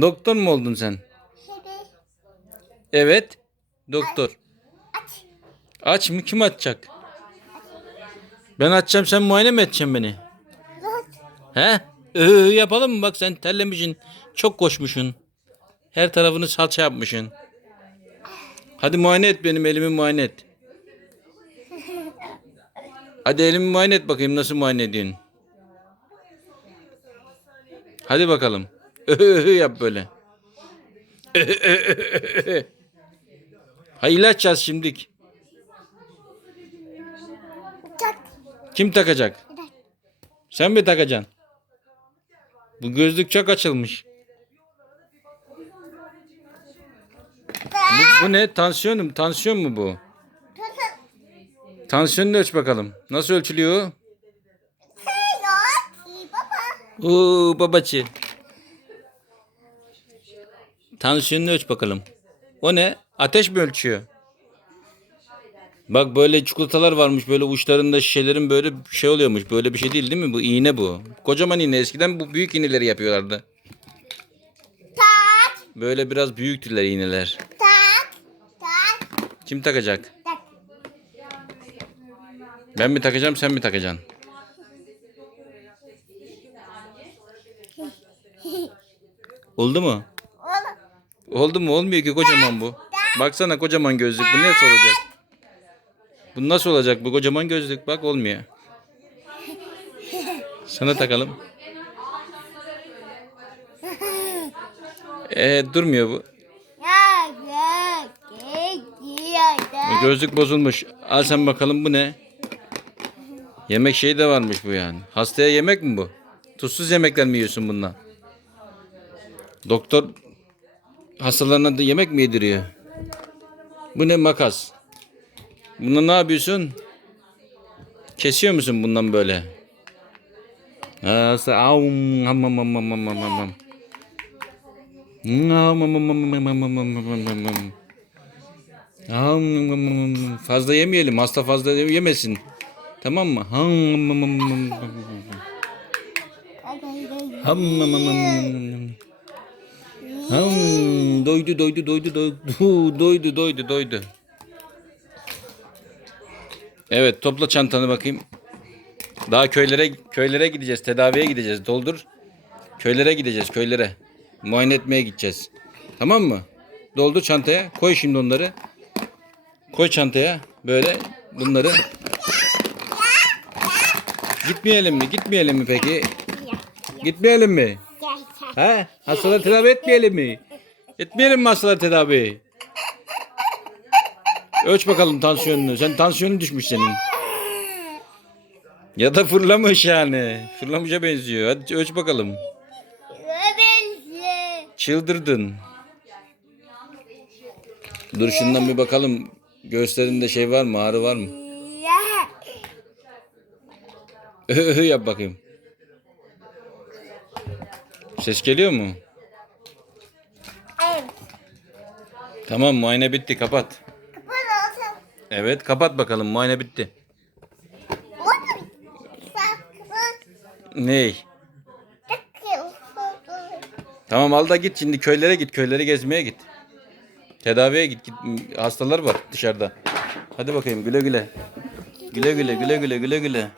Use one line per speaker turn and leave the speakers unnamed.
Doktor mu oldun sen? Evet. Doktor. Aç mı? Kim açacak? Ben açacağım sen muayene mi edeceksin beni? He? Ee, yapalım mı? Bak sen terlemişsin. Çok koşmuşsun. Her tarafını salça yapmışsın. Hadi muayene et benim elimi muayene et. Hadi elimi muayene et bakayım nasıl muayene ediyorsun. Hadi bakalım. Yap böyle. ha ilaç yaz şimdik. Kim takacak? Sen mi takacaksın? Bu gözlük çok açılmış. Bu, bu ne? Tansiyon mu? Tansiyon mu bu? Tansiyonunu ölç bakalım. Nasıl ölçülüyor? Oo babacı. Tansiyonunu ölç bakalım. O ne? Ateş mi ölçüyor? Bak böyle çikolatalar varmış böyle uçlarında şişelerin böyle şey oluyormuş. Böyle bir şey değil değil mi? Bu iğne bu. Kocaman iğne. Eskiden bu büyük iğneleri yapıyorlardı. Böyle biraz büyüktüler iğneler. Kim takacak? Ben mi takacağım sen mi takacaksın? Oldu mu? Oldu mu? Olmuyor ki kocaman bu. Baksana kocaman gözlük. Bu nasıl olacak? Bu nasıl olacak? Bu kocaman gözlük. Bak olmuyor. Sana takalım. Ee, durmuyor bu. Bu Gözlük bozulmuş. Al sen bakalım bu ne? Yemek şeyi de varmış bu yani. Hastaya yemek mi bu? Tuzsuz yemekler mi yiyorsun bundan? Doktor Hastalarına da yemek mi yediriyor? Bu ne makas? Bunu ne yapıyorsun? Kesiyor musun bundan böyle? Hasta avum ham ham ham ham ham ham ham. Fazla yemeyelim. Hasta fazla yemesin. Tamam mı? Ham ham ham ham ham. Ham ham ham ham doydu doydu doydu doydu doydu doydu doydu. Evet topla çantanı bakayım. Daha köylere köylere gideceğiz. Tedaviye gideceğiz. Doldur. Köylere gideceğiz köylere. Muayene etmeye gideceğiz. Tamam mı? Doldur çantaya. Koy şimdi onları. Koy çantaya. Böyle bunları. Gitmeyelim mi? Gitmeyelim mi peki? Gitmeyelim mi? He? Hastaları tedavi etmeyelim mi? Etmeyelim mi hastaları tedavi? Ölç bakalım tansiyonunu. Sen tansiyonun düşmüş senin. Ya da fırlamış yani. Fırlamışa benziyor. Hadi ölç bakalım. Çıldırdın. Dur şundan bir bakalım. Göğüslerinde şey var mı? Ağrı var mı? Öhö yap bakayım. Ses geliyor mu? Tamam muayene bitti kapat. Evet kapat bakalım muayene bitti. Ney? Tamam al da git şimdi köylere git köylere gezmeye git. Tedaviye git, git hastalar var dışarıda. Hadi bakayım güle güle. Güle güle güle güle güle güle.